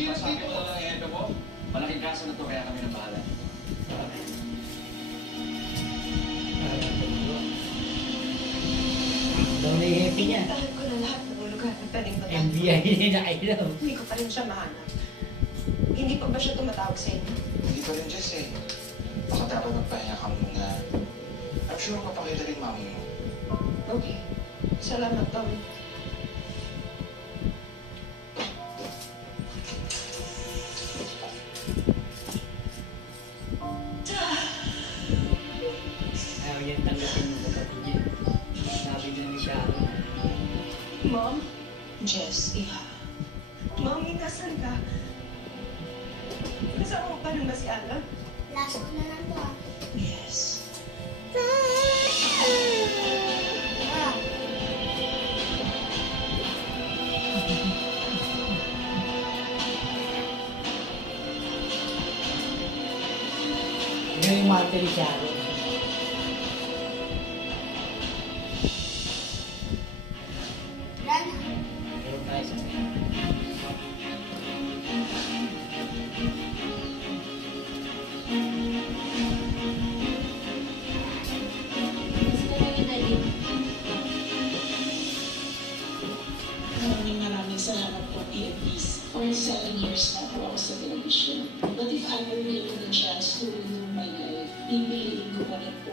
Pasabi mo na lang yung ito mo. Malaking kaso na to kaya kami nang bahala. Daw na yung happy niya. Alam ko na lahat ng lugar na pwedeng matawag. MBI na ilaw. Hindi ko pa rin siya mahanap. Hindi pa ba siya tumatawag sa inyo? Hindi pa rin, Jess eh. Baka dapat magpahinga ka muna. I'm sure kapakita rin mami mo. Okay. Salamat, Tom. Ayaw niya tanggapin mo kapatid niya. Sabi na ni Sharon. Mom? Jess, iha. Mami, nasan ka? Kasama mo pa rin ba si Alan? Last ko na lang to ah. Yes. Ah, Yan yung mate ni Sharon. run. Meron tayo sa Gusto mo yung dali. Maraming salamat po, PFPs. For 7 years na po ako sa television. But if I were given the chance to renew my life, pipiliin ko pa rin po